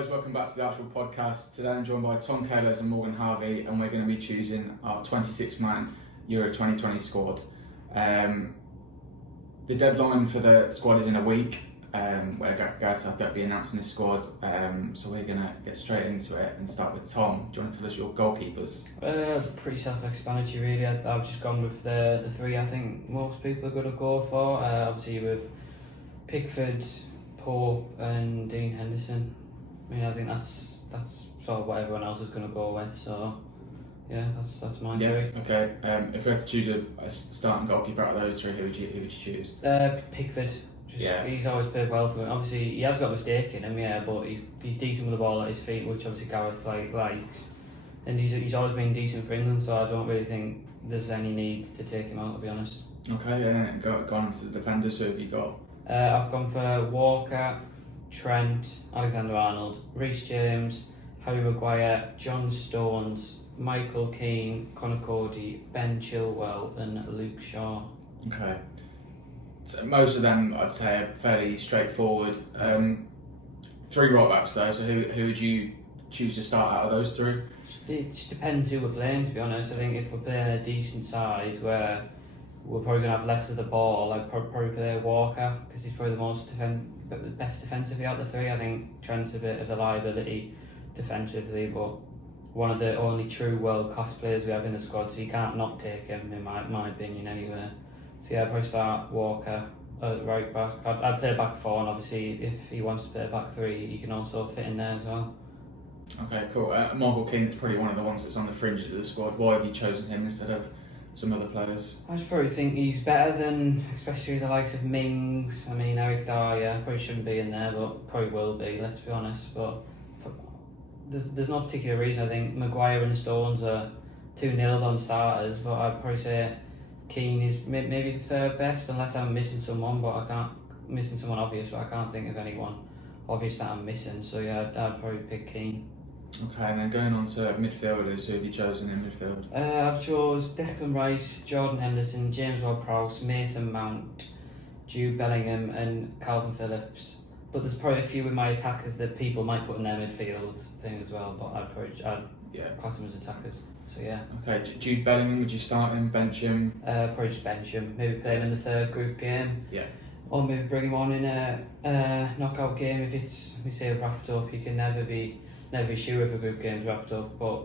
guys, welcome back to the ArchBall podcast. Today I'm joined by Tom Kaylers and Morgan Harvey, and we're going to be choosing our 26-man Euro 2020 squad. The deadline for the squad is in a week, where Gareth Southgate will be announcing his squad, so we're going to get straight into it and start with Tom. Do you want to tell us your goalkeepers? Pretty self-explanatory really. I've just gone with the three I think most people are going to go for. Obviously with Pickford, Pope and Dean Henderson. I mean, I think that's sort of what everyone else is going to go with, so yeah, that's my three. Okay, if we had to choose a starting goalkeeper out of those three, who would you choose? Pickford. He's always played well for him. Obviously, he has got a mistake in him, but he's decent with the ball at his feet, which obviously Gareth likes. And he's always been decent for England, so I don't really think there's any need to take him out, to be honest. Okay, and then gone on to the defenders. Who have you got? I've gone for Walker, Trent, Alexander-Arnold, Reece James, Harry Maguire, John Stones, Michael Keane, Conor Cody, Ben Chilwell and Luke Shaw. Okay. So most of them, I'd say, are fairly straightforward. Three right backs though, so who would you choose to start out of those three? It just depends who we're playing, to be honest. I think if we're playing a decent side where we're probably going to have less of the ball, I'd probably play Walker because he's probably the best defensively out of the three. I think Trent's a bit of a liability defensively, but one of the only true world-class players we have in the squad, so you can't not take him, in my opinion, anyway. So yeah, I'd probably start Walker at right back. I'd play back four, and obviously if he wants to play back three, he can also fit in there as well. Okay, cool. Michael Keane is probably one of the ones that's on the fringe of the squad. Why have you chosen him instead of some other players? I just probably think he's better than, especially the likes of Mings. I mean, Eric Dyer probably shouldn't be in there, but probably will be, let's be honest. But there's no particular reason. I think Maguire and Stones are 2-0 on starters, but I'd probably say Keane is maybe the third best, unless I'm missing someone, missing someone obvious, but I can't think of anyone obvious that I'm missing. So yeah, I'd probably pick Keane. Okay, and then going on to midfielders, who have you chosen in midfield? I've chose Declan Rice, Jordan Henderson, James Ward-Prowse, Mason Mount, Jude Bellingham and Calvin Phillips. But there's probably a few in my attackers that people might put in their midfield thing as well, but I'd class them as attackers. So yeah. Okay, Jude Bellingham, would you start him, bench him? Probably just bench him, maybe play him in the third group game. Yeah. Or maybe bring him on in a knockout game if it's, we say, wrapped up. You can never be sure if a group game's wrapped up, but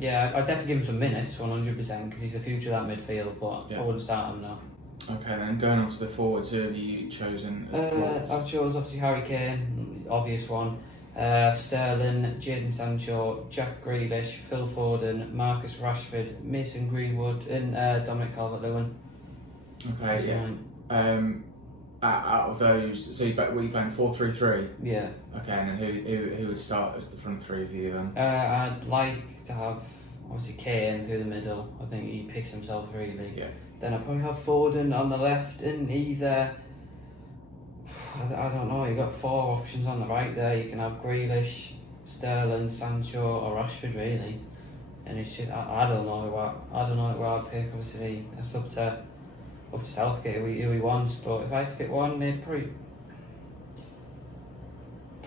yeah, I'd definitely give him some minutes, 100%, because he's the future of that midfield, but yeah. I wouldn't start him now. Okay, then going on to the forwards, who have you chosen as forwards? I've chosen obviously Harry Kane, obvious one, Sterling, Jadon Sancho, Jack Grealish, Phil Foden, Marcus Rashford, Mason Greenwood and Dominic Calvert-Lewin. Okay, yeah. Out of those, so were you playing 4-3-3? Yeah. Okay, and then who would start as the front three for you then? I'd like to have obviously Kane through the middle. I think he picks himself really. Yeah. Then I'd probably have Foden on the left and either, I don't know, you've got four options on the right there. You can have Grealish, Sterling, Sancho or Rashford really. And it's just, I don't know who I'd pick. Obviously that's up to Southgate who he wants, but if I had to pick one, they'd probably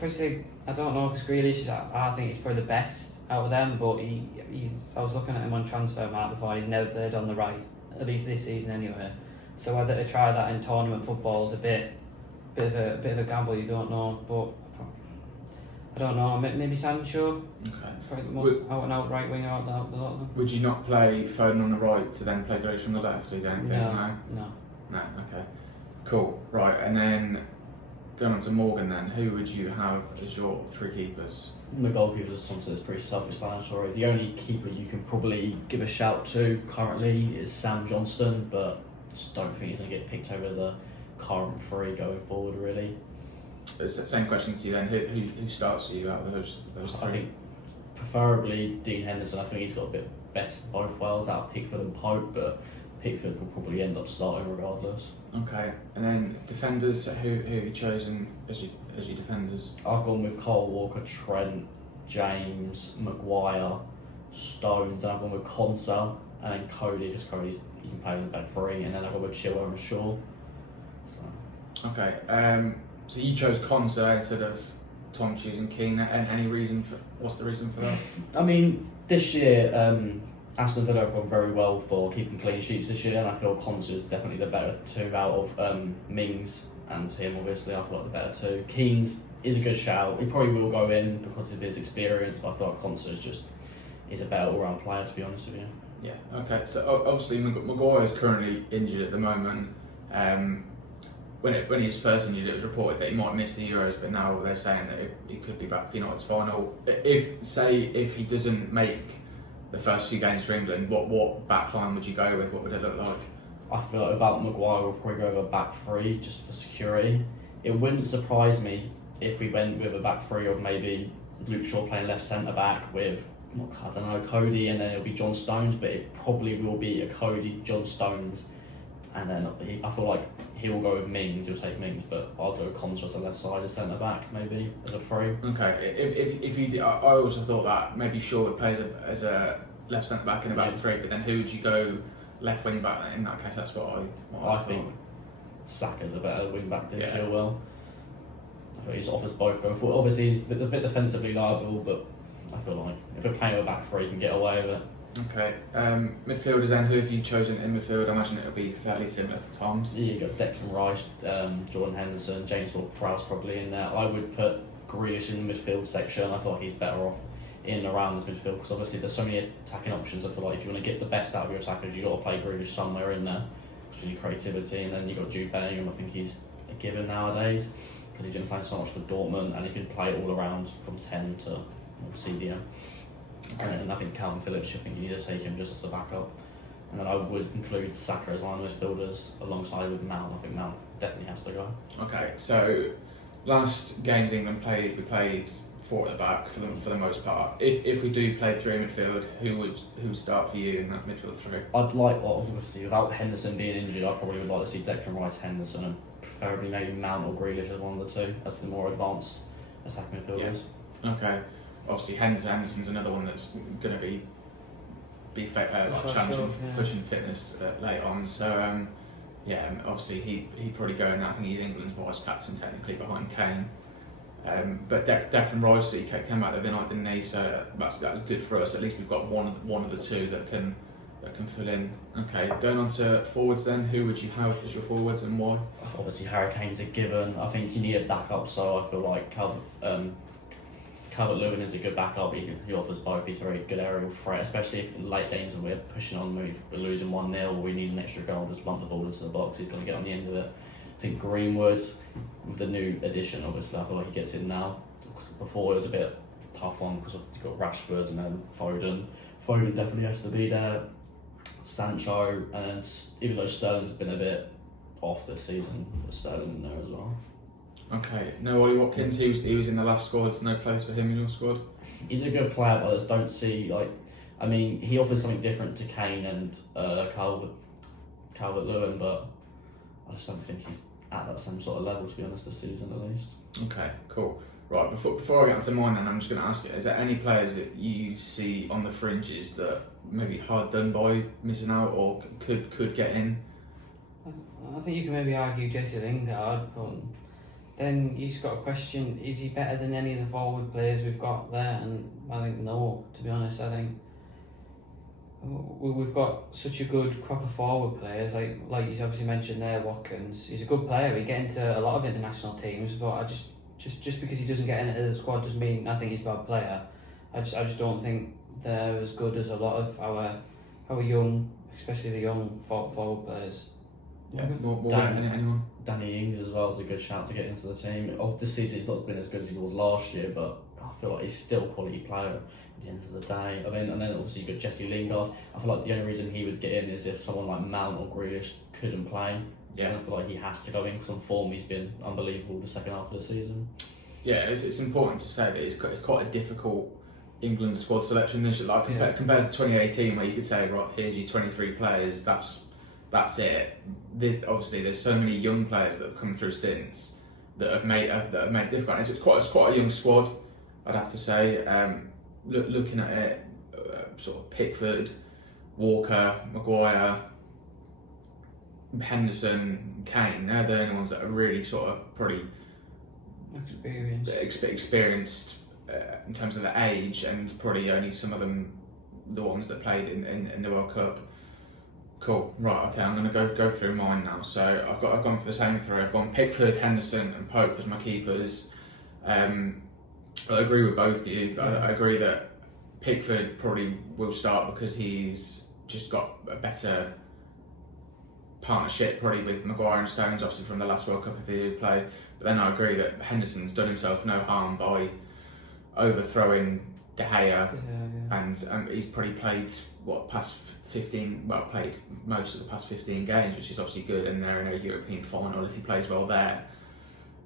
say, I don't know, because Grealish, I think he's probably the best out of them, but I was looking at him on Transfermarkt before, he's never played on the right, at least this season anyway. So whether to try that in tournament football is a bit of a gamble, you don't know, but I don't know, maybe Sancho. Okay. Probably the most out and out right winger out of the lot of them. Would you not play Foden on the right to then play Grealish on the left, or you don't think? No. No, okay. Cool, right, and then going on to Morgan then, who would you have as your three keepers? My goalkeeper, as Tom said, is pretty self-explanatory. The only keeper you can probably give a shout to currently is Sam Johnston, but just don't think he's going to get picked over the current three going forward, really. It's the same question to you then. Who starts for you out of those three? I think preferably Dean Henderson. I think he's got a bit best of both worlds out of Pickford and Pope, but Pickford will probably end up starting regardless. Okay, and then defenders, who have you chosen as your defenders? I've gone with Kyle Walker, Trent, James, Maguire, Stones, and I've gone with Konsa, and then Cody, because Cody's, you can play in the back three, and then I've gone with Chilwell and Shaw. Okay, so you chose Konsa instead of Tom choosing Keane. And any reason for what's the reason for that? I mean, this year, Aston Villa have gone very well for keeping clean sheets this year, and I feel Konsa's definitely the better two out of Mings and him, obviously. I feel like the better two. Keane's is a good shout. He probably will go in because of his experience, but I feel like Konsa's is a better all-round player, to be honest with you. Yeah, okay. So obviously Maguire is currently injured at the moment. When he was first injured, it was reported that he might miss the Euros, but now they're saying that he could be back for United's final. If he doesn't make the first few games for England, what backline would you go with? What would it look like? I feel like without Maguire, we'll probably go with a back three just for security. It wouldn't surprise me if we went with a back three of maybe Luke Shaw playing left centre back with, I don't know, Cody, and then it'll be John Stones, but it probably will be a Cody, John Stones, and then I feel like he will go with Mings, he'll take Mings, but I'll go with Konsa as a left side, as centre back, maybe, as a three. Okay, if you, I also thought that maybe Shaw would play as a left centre back in a back three, but then who would you go left wing back in that case? That's what I think Saka's a better wing back than Yeah. Chilwell. I think he offers both going forward. Obviously, he's a bit defensively liable, but I feel like if we're playing with a back three, he can get away with it. Okay, midfielders then, who have you chosen in midfield? I imagine it'll be fairly similar to Tom's. Yeah, you got Declan Rice, Jordan Henderson, James Ward-Prowse probably in there. I would put Grealish in the midfield section. I feel like he's better off in and around this midfield because obviously there's so many attacking options. I feel like if you want to get the best out of your attackers, you've got to play Grealish somewhere in there for your creativity. And then you've got Jude Bellingham. I think he's a given nowadays because he's been playing so much for Dortmund and he can play all around from 10 to CDM. And I think Calvin Phillips, I think you need to take him just as a backup. And then I would include Saka as one of the midfielders alongside with Mount. I think Mount definitely has to go. Okay, so last games England played, we played four at the back for the most part. If we do play three in midfield, who would start for you in that midfield three? I'd like, obviously, without Henderson being injured, I probably would like to see Declan Rice, Henderson, and preferably maybe Mount or Grealish as one of the two, as the more advanced attacking midfielders. Yeah. Okay. Obviously, Henderson's another one that's going to be challenging, pushing fitness late on. So, obviously he'd probably go in that. I think he's England's vice captain technically behind Kane. But Declan Rice, he came out the other night, didn't he? So that's good for us. At least we've got one of the two that can fill in. Okay, going on to forwards then. Who would you have as your forwards and why? Obviously, Harry Kane's a given. I think you need a backup, so I feel like Calvert-Lewin is a good backup. He offers both. He's a very good aerial threat, especially if in late games when we're pushing on, maybe we're losing 1-0 or we need an extra goal, just lump the ball into the box. He's going to get on the end of it. I think Greenwood, with the new addition, obviously, I feel like he gets in now. Before it was a bit tough one because you've got Rashford and then Foden. Foden definitely has to be there. Sancho, and then even though Sterling's been a bit off this season, Sterling in there as well. Okay, no Ollie Watkins, he was in the last squad, no place for him in your squad? He's a good player, but I just don't see, he offers something different to Kane and Calvert-Lewin, but I just don't think he's at that same sort of level, to be honest, this season at least. Okay, cool. Right, before I get onto mine then, I'm just going to ask you, is there any players that you see on the fringes that maybe hard done by missing out or could get in? I think you can maybe argue Jesse Lingard, but then you just got a question, is he better than any of the forward players we've got there? And I think no, to be honest. I think we've got such a good crop of forward players, like you obviously mentioned there, Watkins. He's a good player, he get into a lot of international teams, but I just because he doesn't get into the squad doesn't mean I think he's a bad player. I just don't think they're as good as a lot of our young, especially the young forward players. Yeah, anyone? Danny Ings as well is a good shout to get into the team. This season he's not been as good as he was last year, but I feel like he's still a quality player at the end of the day. And then obviously you've got Jesse Lingard. I feel like the only reason he would get in is if someone like Mount or Grealish couldn't play. Yeah. So I feel like he has to go in because on form he's been unbelievable the second half of the season. Yeah, it's important to say that it's quite a difficult England squad selection this year. Like compared to 2018, where you could say, right, here's your 23 players, that's it. Obviously, there's so many young players that have come through since that have made difficult. It's quite a young squad, I'd have to say. Looking at it, sort of Pickford, Walker, Maguire, Henderson, Kane. They're the only ones that are really sort of probably experienced in terms of the age, and probably only some of them, the ones that played in the World Cup. Cool. Right. Okay. I'm going to go through mine now. So I've gone for the same three. I've gone Pickford, Henderson, and Pope as my keepers. I agree with both of you. I agree that Pickford probably will start because he's just got a better partnership probably with Maguire and Stones, obviously from the last World Cup if he did play. But then I agree that Henderson's done himself no harm by overthrowing De Gea, and he's probably played played most of the past 15 games, which is obviously good, and they're in a European final. If he plays well there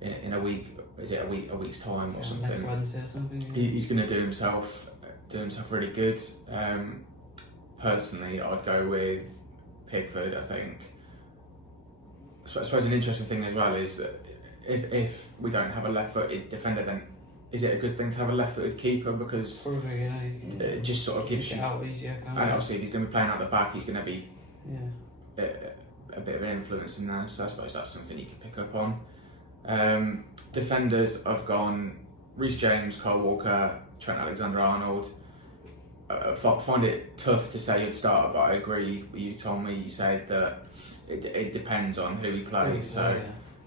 in a week, is it a week's time or something? Next Wednesday or something. He's going to do himself really good. Personally, I'd go with Pickford. I think. I suppose an interesting thing as well is that if we don't have a left-footed defender, then is it a good thing to have a left-footed keeper? Because probably, it just sort of gives you out easier. And obviously, if he's going to be playing out the back, he's going to be a bit of an influence in there. So I suppose that's something you can pick up on. Defenders, I've gone Reece James, Kyle Walker, Trent Alexander-Arnold. I find it tough to say who'd start, but I agree with you, Tommy. You said that it depends on who he plays.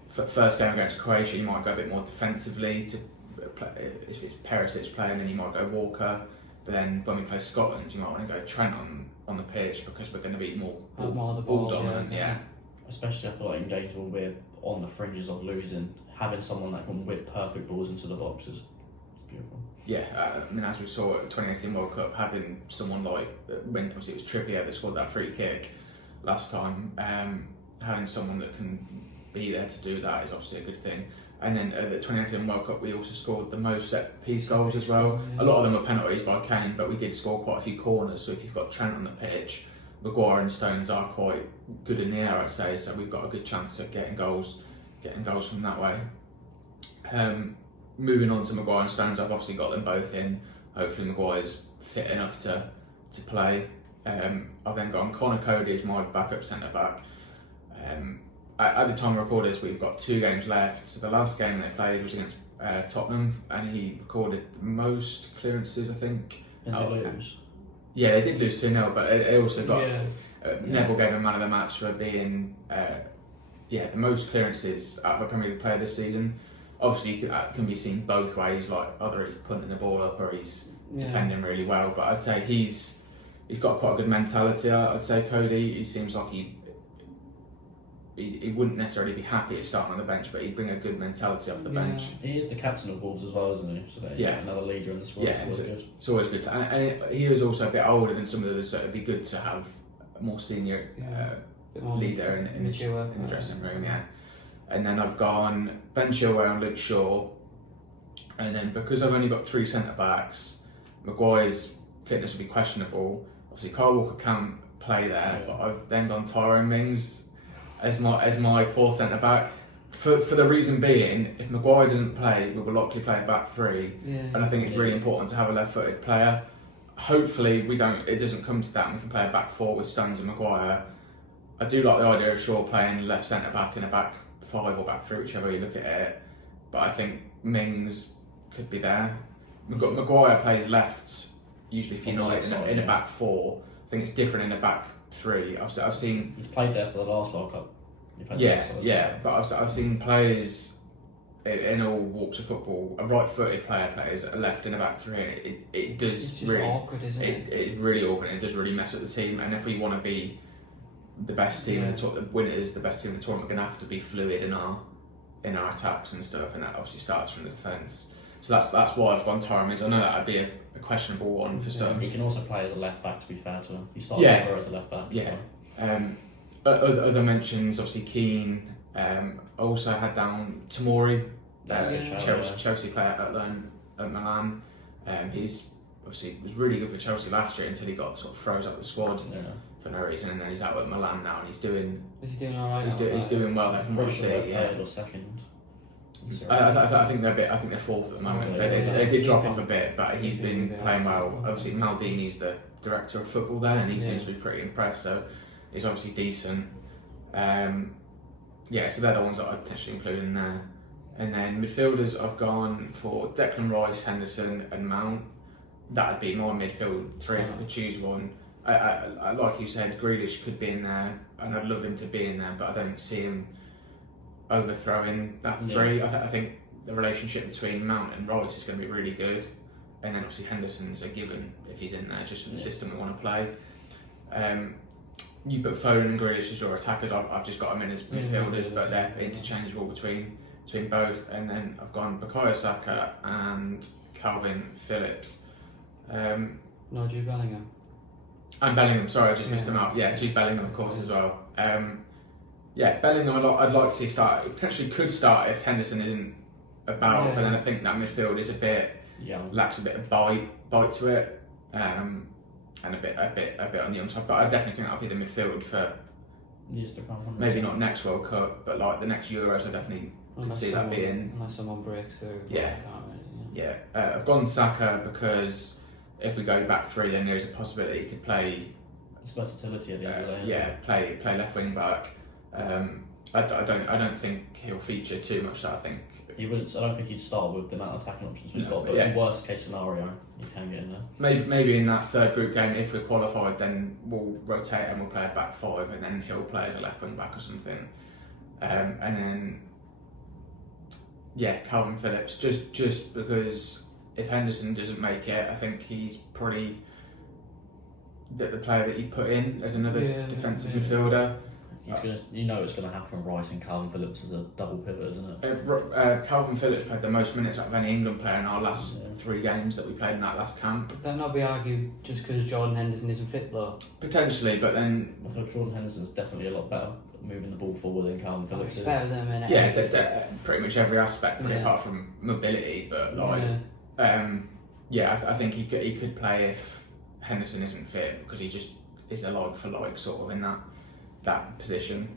First game against Croatia, you might go a bit more defensively to play. If it's Perisic playing, then you might go Walker. But then when we play Scotland, you might want to go Trent on the pitch because we're going to be more ball dominant. Especially I feel like in games where we're on the fringes of losing, having someone that can whip perfect balls into the box is beautiful. Yeah, I mean, as we saw at the 2018 World Cup, having someone like, when obviously it was Trippier that scored that free kick last time, having someone that can be there to do that is obviously a good thing. And then at the 2018 World Cup, we also scored the most set-piece goals as well. A lot of them were penalties by Kane, but we did score quite a few corners. So if you've got Trent on the pitch, Maguire and Stones are quite good in the air, I'd say. So we've got a good chance of getting goals from that way. Moving on to Maguire and Stones, I've obviously got them both in. Hopefully Maguire's fit enough to play. I've then gone Connor Cody as my backup centre-back. At the time I record this, we've got 2 games left. So the last game they played was against Tottenham, and he recorded the most clearances, I think. And they lose. Yeah, they did lose 2-0, but it also got... Neville gave him man of the match for being the most clearances out of a Premier League player this season. Obviously, that can be seen both ways, like either he's punting the ball up or he's defending really well. But I'd say he's got quite a good mentality. I'd say Cody. He seems like he wouldn't necessarily be happy at starting on the bench, but he'd bring a good mentality off the bench. He is the captain of Wolves as well, isn't he? So another leader in the squad. Yeah, it's always good. He is also a bit older than some of the others, so it'd be good to have a more senior leader in the dressing room. Yeah. And then I've gone Ben Chilwell and Luke Shaw. And then because I've only got 3 centre-backs, Maguire's fitness will be questionable. Obviously, Kyle Walker can't play there, but I've then gone Tyrone Mings as my 4th centre-back. For the reason being, if Maguire doesn't play, we will likely play a back 3. And I think it's really important to have a left-footed player. Hopefully, it doesn't come to that and we can play a back 4 with Stones and Maguire. I do like the idea of Shaw playing left centre-back in a back 5 or back 3, whichever you look at it. But I think Mings could be there. Maguire plays left, usually for United, in a back 4. I think it's different in a back 3. I've seen... He's played there for the last World Cup. But I've seen players in all walks of football, a right-footed player plays a left in a back 3. It does it's just really... awkward, isn't it? It's really awkward. It does really mess up the team. And if we want to be the best team in the winners, the best team in the tournament, we're going to have to be fluid in our attacks and stuff, and that obviously starts from the defence. So that's why I've gone Tyrone Mings. I know that'd be a questionable one for some. He can also play as a left back, to be fair to him. He started as a left back. Yeah. Other mentions, obviously Keane. I also had down Tomori, Chelsea player at Milan. He's obviously was really good for Chelsea last year until he got sort of froze out the squad for no reason, and then he's out at Milan now and he's doing. Is he doing alright? He's doing well from what I see. Third or second. I think they're 4th at the moment. They did drop off a bit, but he's been playing well. Obviously, Maldini's the director of football there, and he seems to be pretty impressed. So he's obviously decent. So they're the ones that I'd potentially include in there. And then midfielders, I've gone for Declan Rice, Henderson, and Mount. That'd be my midfield three if I could choose one. I like you said, Grealish could be in there, and I'd love him to be in there, but I don't see him overthrowing that three. Yeah. I think the relationship between Mount and Rice is going to be really good, and then obviously Henderson's a given if he's in there, just for the system we want to play. You put Foden and Grealish as your attackers. I've just got them in as midfielders, but they're interchangeable between both. And then I've gone Bukayo Saka and Calvin Phillips. No, Jude Bellingham. And Bellingham, sorry, I just missed him out. Yeah, Jude Bellingham, of course, as well. Bellingham, I'd like to see start. Potentially could start if Henderson isn't about, but then I think that midfield is lacks a bit of bite to it, and a bit on the young side. But I definitely think that'll be the midfield for years to come. maybe not next World Cup, but like the next Euros, I definitely could see that being. Unless someone breaks through. I've gone Saka because if we go back three, then there's a possibility he could play. It's versatility at the end of the day. Play left wing back. I don't think he'll feature too much. I think he wouldn't. I don't think he'd start with the amount of attacking options we've got. But in worst case scenario, he can get in there. Maybe in that third group game, if we're qualified, then we'll rotate and we'll play a back five, and then he'll play as a left wing back or something. And then Calvin Phillips, just because if Henderson doesn't make it, I think he's probably the player that you put in as another defensive midfielder. It's gonna happen. Rice and Calvin Phillips is a double pivot, isn't it? Calvin Phillips played the most minutes out of any England player in our last 3 games that we played in that last camp. Would that not be argued just because Jordan Henderson isn't fit though? Potentially, but then I thought Jordan Henderson's definitely a lot better moving the ball forward than Calvin Phillips is. Better than him in they're pretty much every aspect, apart from mobility. But I think he could play if Henderson isn't fit, because he just is a like for like sort of in that position.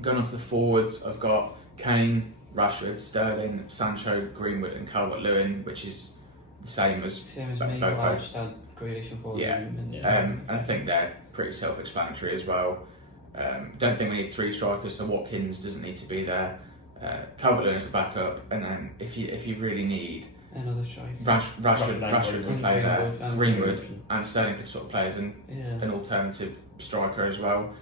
Going on to the forwards, I've got Kane, Rashford, Sterling, Sancho, Greenwood, and Calvert-Lewin, which is the same as me. I just had Grealish and forward. And I think they're pretty self-explanatory as well. Don't think we need 3 strikers, so Watkins doesn't need to be there. Calvert-Lewin is a backup, and then if you really need another striker, Rashford can play there. Greenwood and Sterling could sort of play as an alternative striker as well.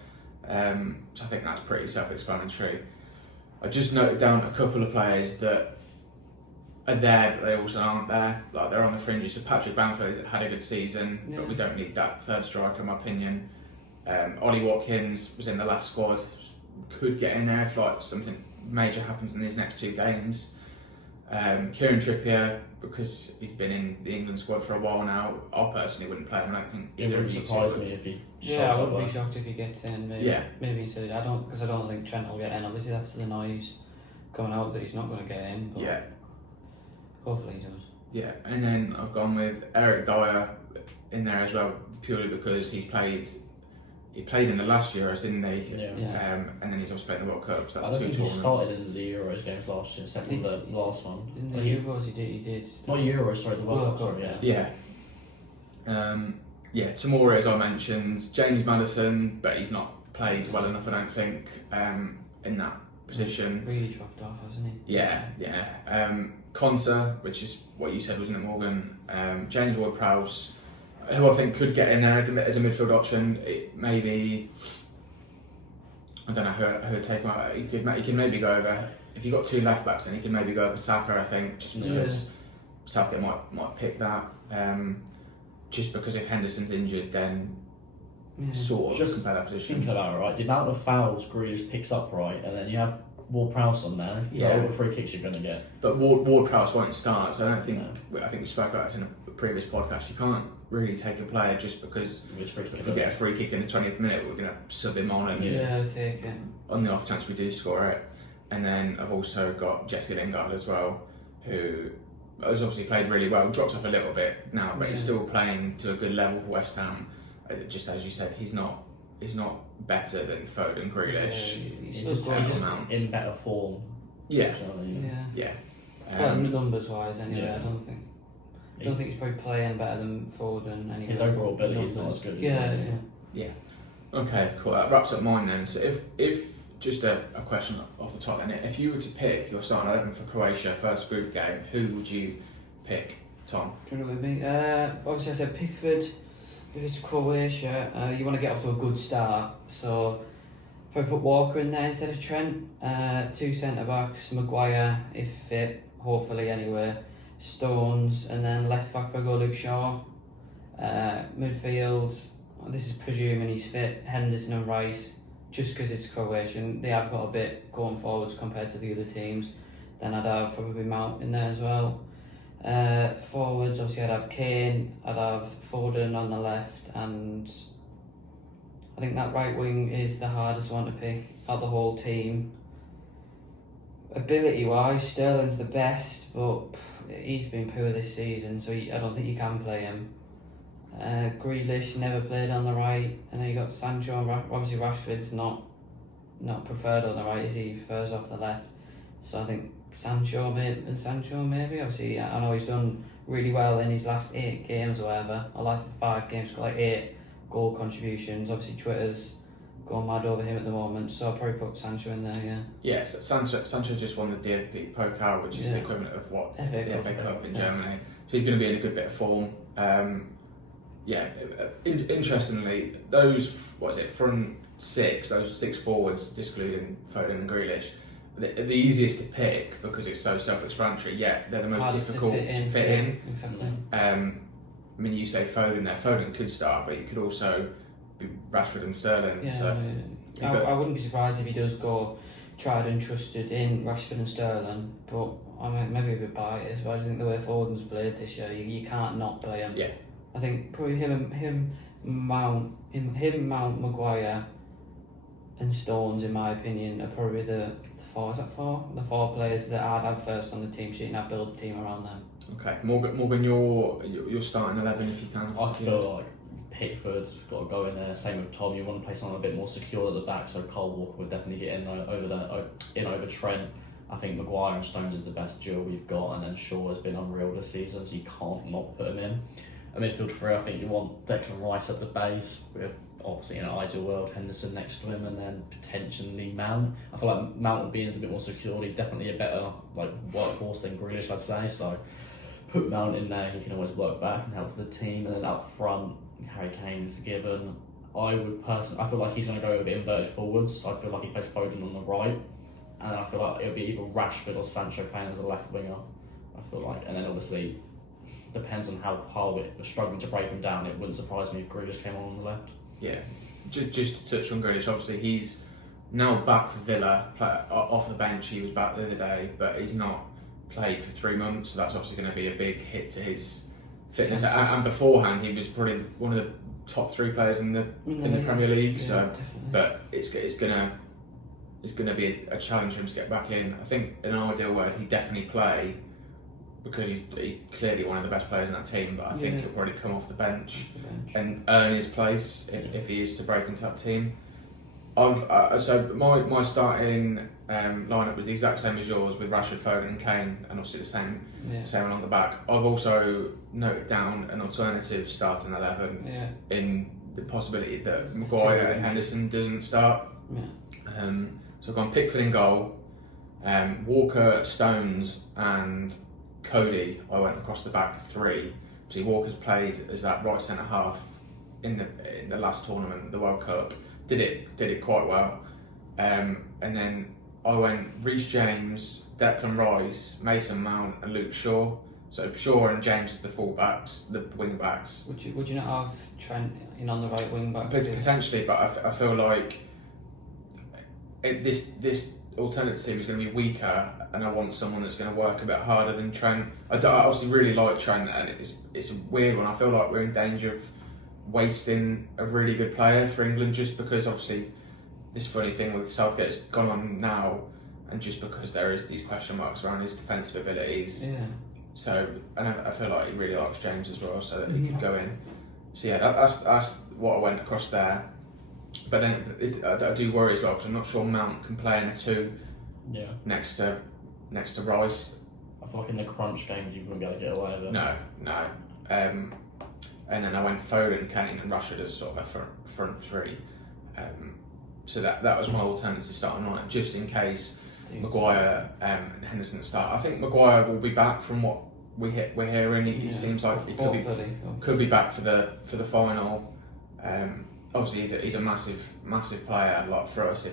So I think that's pretty self-explanatory. I just noted down a couple of players that are there, but they also aren't there. Like they're on the fringes. So Patrick Bamford had a good season, but we don't need that third striker, in my opinion. Ollie Watkins was in the last squad, could get in there if like something major happens in these next 2 games. Kieran Trippier, because he's been in the England squad for a while now, I personally wouldn't play him. I don't think either of you surprise me if he. I wouldn't be shocked if he gets in. Maybe instead. I don't think Trent will get in. Obviously, that's the noise coming out that he's not going to get in. But hopefully he does. Yeah, and then I've gone with Eric Dyer in there as well, purely because he played in the last Euros, didn't he? And then he's also played in the World Cup, so that's 2 tournaments. He started in the Euros games last year, second the last one. In the Euros he did. Not Euros, sorry, the World Cup, Tomori, as I mentioned, James Maddison, but he's not played well enough, I don't think, in that position. Really dropped off, hasn't he? Konsa, which is what you said, wasn't it, Morgan? James Ward-Prowse, who I think could get in there as a midfield option. Maybe, I don't know who would take him out. He could maybe go over, if you've got 2 left backs, then he could maybe go over Saka, I think, just because Southgate might pick that. Just because if Henderson's injured, then sort of just compare that position. Think about it, right? The amount of fouls Grealish picks up, right, and then you have Ward-Prowse on there. All the free kicks you're going to get. But Ward-Prowse won't start, so I don't think. I think we spoke about this in a previous podcast. You can't really take a player just because if we get a free kick in the 20th minute, we're going to sub him on and take it on the off chance we do score it. And then I've also got Jesse Lingard as well, who has obviously played really well. Dropped off a little bit now, but he's still playing to a good level for West Ham. Just as you said, he's not better than Foden, Grealish. He's just in better form. Well, numbers wise, anyway, I don't think he's probably playing better than Foden. Anyway. His overall ability is not as good as Okay, cool. That wraps up mine then. So if just a question off the top then. If you were to pick your starting 11 for Croatia, first group game, who would you pick, Tom? Do you know what I mean? Obviously, I said Pickford. If it's Croatia, you want to get off to a good start. So, probably put Walker in there instead of Trent. 2 centre backs, Maguire, if fit, hopefully anyway. Stones, and then left back, I go Luke Shaw. Midfield, this is presuming he's fit, Henderson and Rice, just because it's Croatian. They have got a bit going forwards compared to the other teams. Then I'd have probably Mount in there as well. Forwards, obviously I'd have Kane, I'd have Foden on the left, and I think that right wing is the hardest one to pick out the whole team. Ability wise, Sterling's the best, but he's been poor this season, so I don't think you can play him. Grealish never played on the right, and then you got Sancho and obviously Rashford's not preferred on the right, is he? Prefers off the left. So I think Sancho maybe. Obviously, I know he's done really well in his last 8 games or whatever, or last 5 games, got like 8 goal contributions. Obviously, Twitter's going mad over him at the moment, so I'll probably put Sancho in there. Yeah. Yes, Sancho just won the DFB Pokal, which is the equivalent of what the FA Cup in Germany. So he's going to be in a good bit of form. Interestingly, those front 6, those 6 forwards, excluding Foden and Grealish, the easiest to pick because it's so self-explanatory. Yet they're the most difficult to fit in. Exactly. I mean, you say Foden there. Foden could start, but you could also be Rashford and Sterling. Yeah, so I wouldn't be surprised if he does go tried and trusted in Rashford and Sterling, but I mean, maybe a bit biased, but I just think the way Foden's played this year, you can't not play him. Yeah. I think probably him, Mount, Maguire, and Stones, in my opinion, are probably the 4. Is that 4? The 4 players that I'd have first on the team sheet, and I'd build a team around them. Okay, Morgan, your starting 11 if you can. I feel like Pickford's got to go in there. Same with Tom. You want to play someone a bit more secure at the back, so Cole Walker would definitely get in over Trent. I think Maguire and Stones is the best duo we've got, and then Shaw has been unreal this season, so you can't not put him in. A midfield 3, I think you want Declan Rice at the base with obviously in an ideal world Henderson next to him, and then potentially Mount. I feel like Mount would be a bit more secure. He's definitely a better workhorse than Grealish, I'd say. So put Mount in there. He can always work back and help the team. And then up front, Harry Kane's a given. I feel like he's going to go with inverted forwards. I feel like he plays Foden on the right, and I feel like it'll be either Rashford or Sancho playing as a left winger. I feel like, and then obviously depends on how hard we're struggling to break him down. It wouldn't surprise me if Grealish came on the left. Yeah, just to touch on Grealish, obviously he's now back for Villa, off the bench. He was back the other day, but he's not played for 3 months, so that's obviously going to be a big hit to his fitness. And beforehand, he was probably one of the top 3 players in the Premier League. Yeah, so, definitely. but it's gonna be a challenge for him to get back in. I think in an ideal world, he'd definitely play because he's clearly one of the best players in that team. But I think he'll probably come off the bench and earn his place if he is to break into that team. So my starting lineup was the exact same as yours, with Rashford, Foden, and Kane, and obviously the same along the back. I've also noted down an alternative starting 11 in the possibility that Maguire and Henderson doesn't start. So I've gone Pickford in goal, Walker, Stones, and Cody. I went across the back 3. See, Walker's played as that right centre half in the last tournament, the World Cup. Did it quite well. And then I went Reece James, Declan Rice, Mason Mount, and Luke Shaw. So Shaw and James as the full-backs, the wing-backs. Would you not have Trent in on the right wing-back? Potentially, but I feel like this alternative team is going to be weaker, and I want someone that's going to work a bit harder than Trent. I obviously really like Trent, and it's a weird one. I feel like we're in danger of wasting a really good player for England just because obviously this funny thing with Southgate's gone on now, and just because there is these question marks around his defensive abilities. So, and I feel like he really likes James as well, so that he could go in. So yeah, that's what I went across there. But then I do worry as well because I'm not sure Mount can play in a 2 next to Rice. I feel like in the crunch games you wouldn't be able to get away with it. No. And then I went Foden, Kane, and Rashford as sort of a front 3. So that was my alternative starting lineup, just in case Maguire and Henderson start. I think Maguire will be back from what we're hearing. It seems like he could be back for the final. Obviously, he's a massive player. Like for us,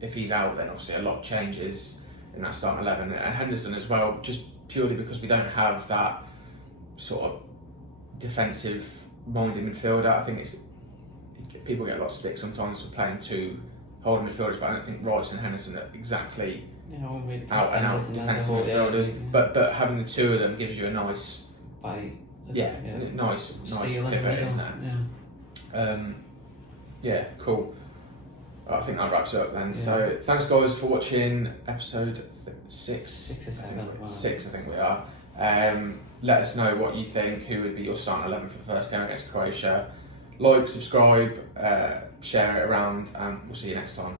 if he's out, then obviously a lot changes in that starting 11. And Henderson as well, just purely because we don't have that sort of defensive-minded midfielder. I think people get a lot of stick sometimes for playing two holding midfielders, but I don't think Rice and Henderson are exactly out and out defensive midfielders. But having the two of them gives you a nice nice pivot in there. Yeah, cool. I think that wraps it up then. Yeah. So thanks guys for watching episode 6. 6 or 7. 6 I think we are. Let us know what you think, who would be your starting 11 for the first game against Croatia. Like, subscribe, share it around, and we'll see you next time.